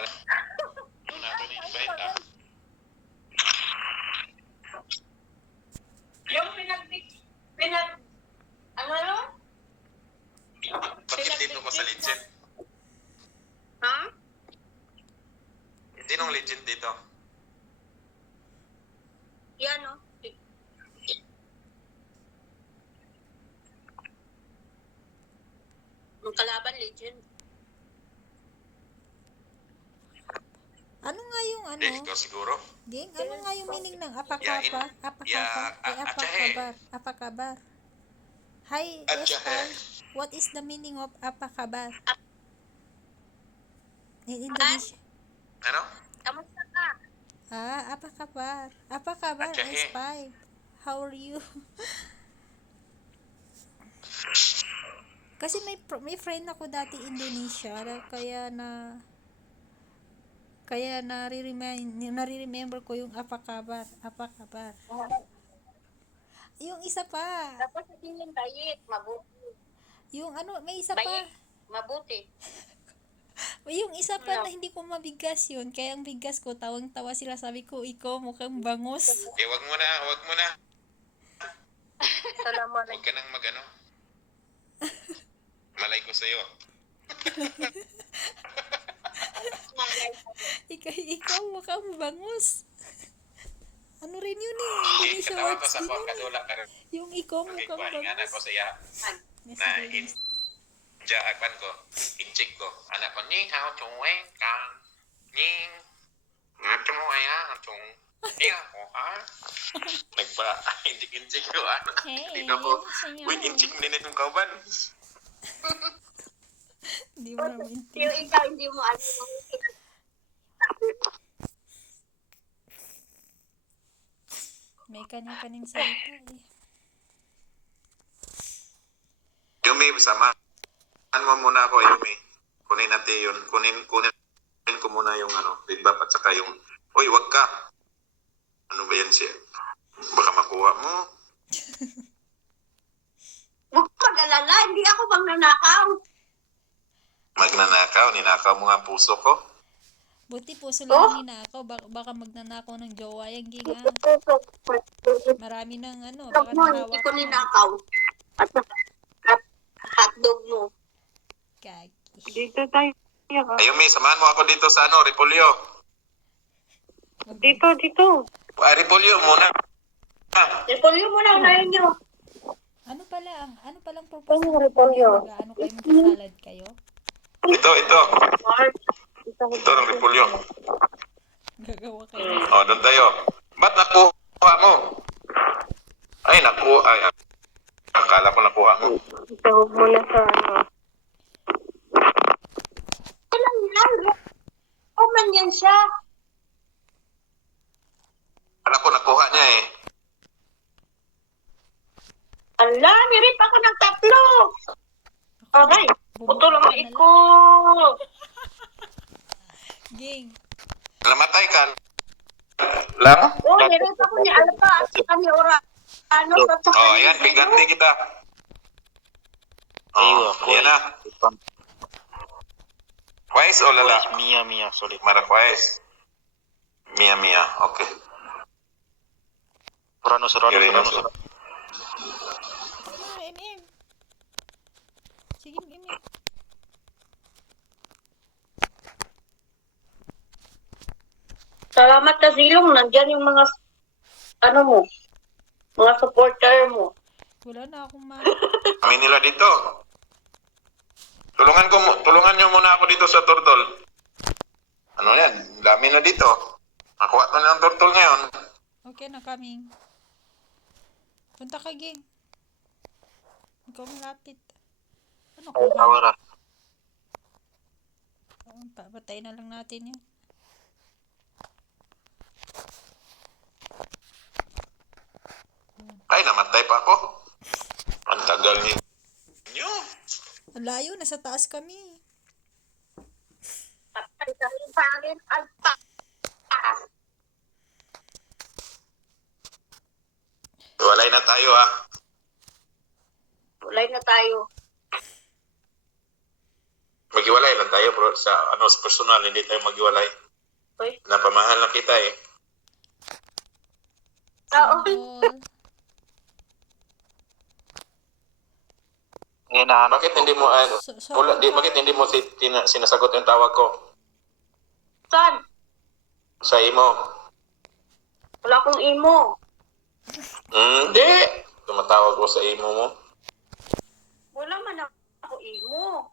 wala. Ano na ito ni-invite ah. Yung ano yun? Bakit dito ko sa legend? Ha? Sinong legend dito? Yan, no? Ang kalaban, legend. Ano nga yung ano? Ikaw siguro? Ging, ano nga yung meaning ng Yain. apakabar? Atsahe. Apakabar. Hi, Atsahe. Esther. What is the meaning of apakabar? In English. Ano? Kamusta ka? Apakabar. Apakabar Atsahe. is 5. How are you? Kasi may friend ako dati Indonesia, kaya nare-remember ko yung apakabar. Yung isa pa. Tapos sabihin yung bayit, mabuti. Yung ano, may isa pa. Bayit, mabuti. Yung isa pa na hindi ko mabigas yun. Kaya ang bigas ko, tawang-tawa sila. Sabi ko, ikaw mukhang bangus. Wag mo na. Salamat. Huwag ka nang mag-ano. Malay ko sa'yo. Ikaw mukhang bangus. Ano rin yun eh. Indonesia Katawa ko words sa din ko, yun kadula ka eh. rin. Yung ikaw mukhang Magkikuhaningan bangus. ako sa iya. Yes, Na yes. Akpan ko, in-check ko. Anak ko, ni hao chung weng kang, ning, nga chung weng ah, chung, iya ko ha? Incheck ko ah. Hey, Dito ko, sayo. wait, incheck mo din itong kauban. Hindi mo naman Yung ikaw, hindi mo alam yung may kanya-kanyang salita eh. Yumi, samahan mo muna ako, Yumi. Kunin natin yun. Kunin ko muna yung feedback at saka yung, uy, wag ka. Ano ba yan siya? Baka makuha mo. Huwag mag-alala, hindi ako magnanakaw. Magnanakaw, ninakaw mo nga puso ko. Buti puso lang ninakaw. Baka magnanakaw ng jowa yung ginga. Marami ng baka Hotdog mo, hindi nahawak ko na. ninakaw. At hotdog mo. Kaki. Dito tayo. Ayumi, samahan mo ako dito sa Repolyo. Dito. Repolyo muna. Repolyo mo na, unahin nyo. Ano palang purpose ng repolyo? Mag-ano kayo, magsasalad kayo? Ito. Mark. Ito ng Repolyo. Gagawa kayo. Doon tayo. Ba't nakuha mo? Ay, akala ko nakuha mo. Tawag mo na sa Ilang lang. Man yan siya. Alam ko nakuha niya eh. Ala, nirip ako ng 3. Aray, puto lang ang iko. Ging. Namatay ka. Lang? Nirip ako ni Alpa at si kami ora. Ayan, piganti kita. Ayan na. Kwais o lala? Mia, sorry. Mara kwais. Mia, okay. Serrano. MM. Sige, MM. Salamat ka Silong, nandyan yung mga mga supporter mo. Wala na akong Kami nila dito. Tulungan niyo muna ako dito sa turtle. Ano yan? Dami na dito. Nakuha ko na ng turtle ngayon. Okay na coming. Punta ka, Ging. Ikaw malapit. Ano ko ba? Awara. Papatay na lang natin yun. Ay, namatay pa ako. Ang tagal niyo. Ang layo, nasa taas kami. Patay ka rin pa rin, Alpa. Walay na tayo ha. Ulay na tayo. Maghiwalay lang tayo. tayo bro, sa sa personal, hindi tayo maghiwalay. Uy. Napamahal na kita eh. Oo. Single. Bakit hindi mo bakit hindi mo sinasagot yung tawag ko Saan? sa imo? Wala akong imo. Hindi. Tumatawag ko sa imo mo. Wala man ako imo.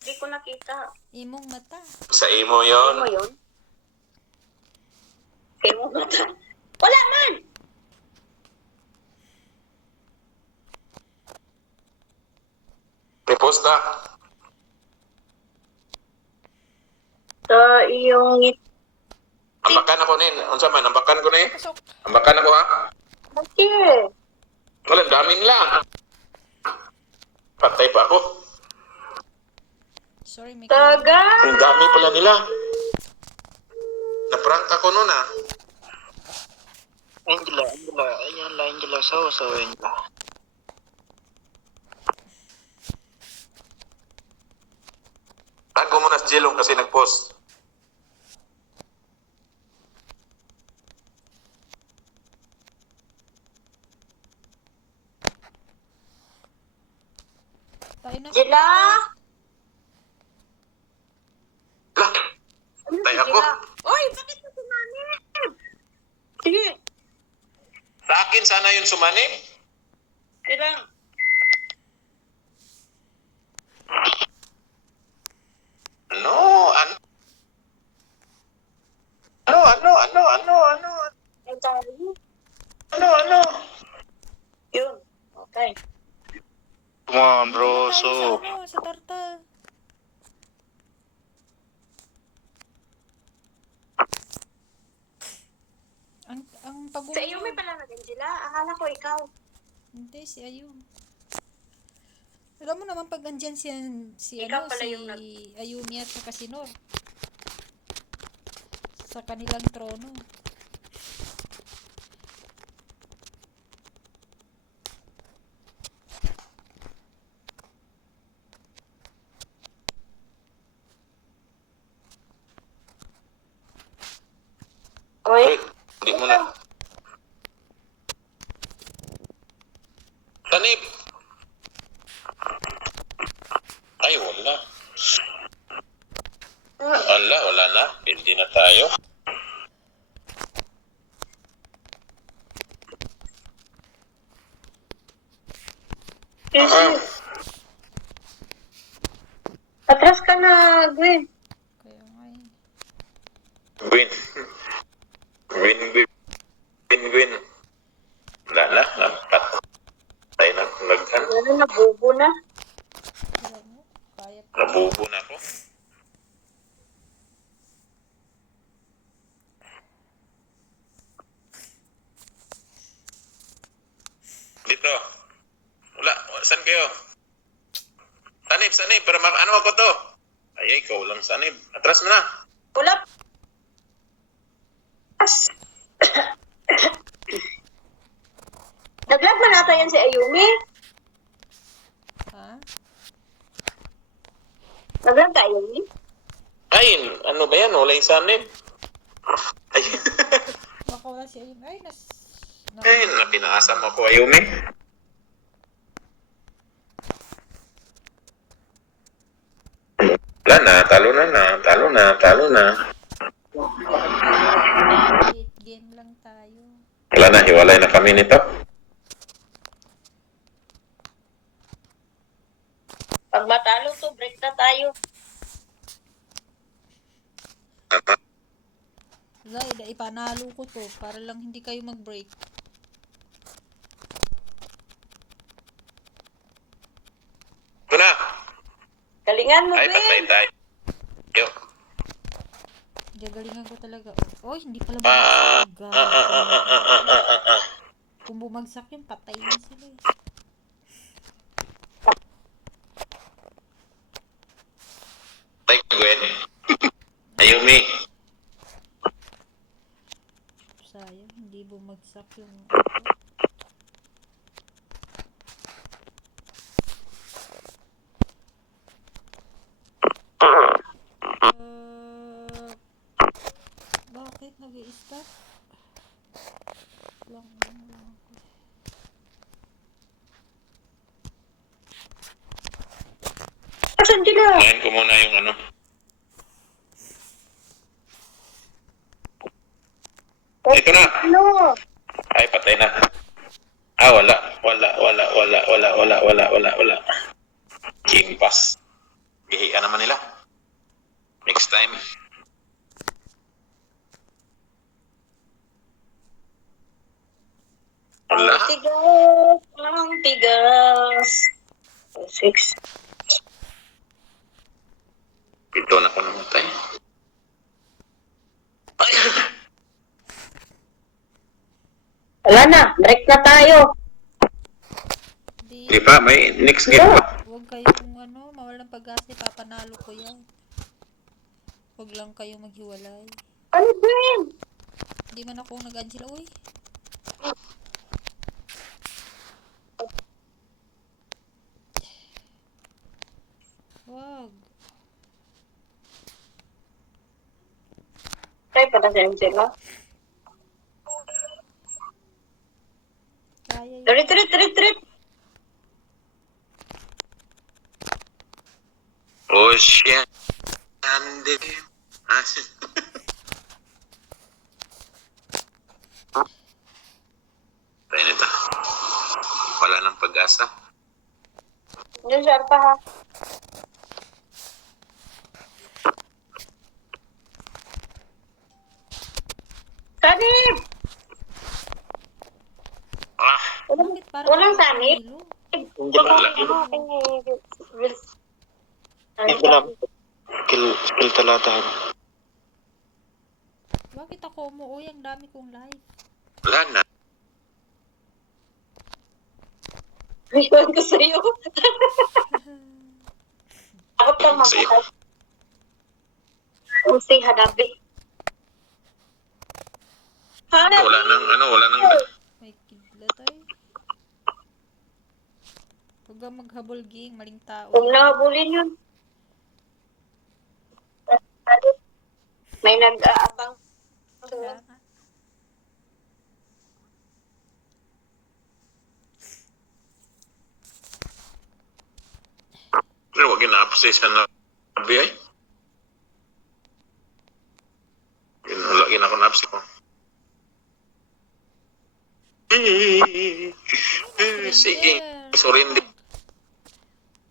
Hindi ko nakita. Imong mata. Sa imo Imo yon. yun? Imo mata. Wala man! Repost na. Sa iyong ngiti. Ambakan ako nin. Unsa man, ambakan ko na eh. Pasok. Ambakan ako ha. Bakit? Wala, daming lang. Patay pa ako. Sorry, may Taga! Ang dami pala nila. Naprank ako noon ah. Angela, ayan la Angela, so Angela. Ako muna si Jilong kasi nag-post. tayo na. Jila! Lah, patay ako. Jila! Uy, bakit mo sumanib? Sige. Sa akin sana yung sumanib. Silang. Ano? Ano? Ay, tayo. Ano? Yun. Okay. Come on, Tayo bro. sa So, sa tarta. Ang pag Sa iyo may pala na din sila. Akala ko ikaw. Hindi, si Ayum. Alam mo naman pag andyan si Ikaw pala yung Ayumi at saka si Nor. Sa kanilang trono. Uy. Hindi mo na. Tanib! Ay, wala. Wala na. Hindi na tayo. Ah, Atras ka na, Gwen. Kaya nga eh. win. Win. Wala na. Patay na. Ano na, bubo na. Alam mo, kaya pa. Nabubo na ako. Dito. Wala. Saan kayo? Sanib. Pero ano ako to? Ay, ikaw lang sanib. Atras mo na. Wala. Naglag man nata yan si Ayumi. Ha? Naglag ka, Ayumi? Ay, ano ba yan? Wala yung sanib. Ay, Baka wala si Ayumi. Ay, ay napinaasam ako, Ayumi. Wala na, talo na. late game lang tayo. Wala na, hiwalay na kami nito. Pag matalo to, break na tayo. Wala, ipanalo ko to para lang hindi kayo mag-break. Ito na. Galingan mo, Ay, patay Gwen. tayo. Yo. Gagalingan ko talaga. Oh, hindi pala Ah, bumagsak. ah. Kung bumagsak yun, patay na sila eh. Tay, Gwen. Ayumi. Sayang, hindi bumagsak yung... Asan sila? Kunain ko muna yung ano. Ito na. Ano? Ay, patay na. Wala. Game pass. Gihian naman nila. Next time. Wala. Ang tigas. 6. Ito na ko namatay. Ay! Wala na, break na tayo. Di, Di pa, may next game pa. huwag kayong mawalang pag-asa, papanalo ko yan. Huwag lang kayo maghiwalay. Ano din? Hindi man ako nag-Angela, uy. Wag. Tayo pa na si Angela. Kaya yun. Trit. Oh, shit. Ande. Tayo nito. Wala nang pag-asa. Diyan siya pa ha. Sanib! Ah! Bakit parang Walang sanib? kilo? Ito lang. Skill talatahan. Bakit ako umuwi? Ang dami kong live. Wala na. Iwan ko sa'yo. Ako lang Sa'yo. mabakal. Ang say hanabi. Wala nang May kidlat ay. Huwag kang maghabol, ging. Maling tao. Huwag na habulin yun. May nag-aabang. Kaya nga. Pero wag yun na-appreciate na BI. Lagi na ako na-appreciate ko. Sige. Sorry, hindi.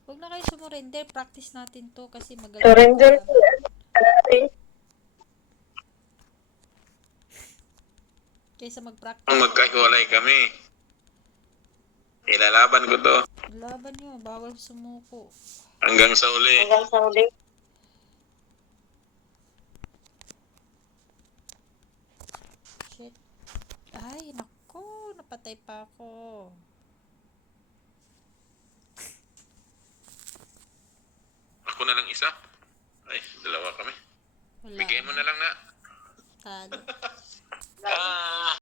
Huwag na kayo sumurrender. Practice natin to kasi magaling. Surrender. Kaysa mag-practice. Kung magkahiwalay kami, ilalaban ko to Laban nyo. Bawal sumuko. hanggang sa uli. Hanggang sa uli. Shit. Ay, nako. Napatay pa ako. Ako na lang isa. Ay, dalawa kami. Wala. Bigay mo na lang na. Talo. Ah,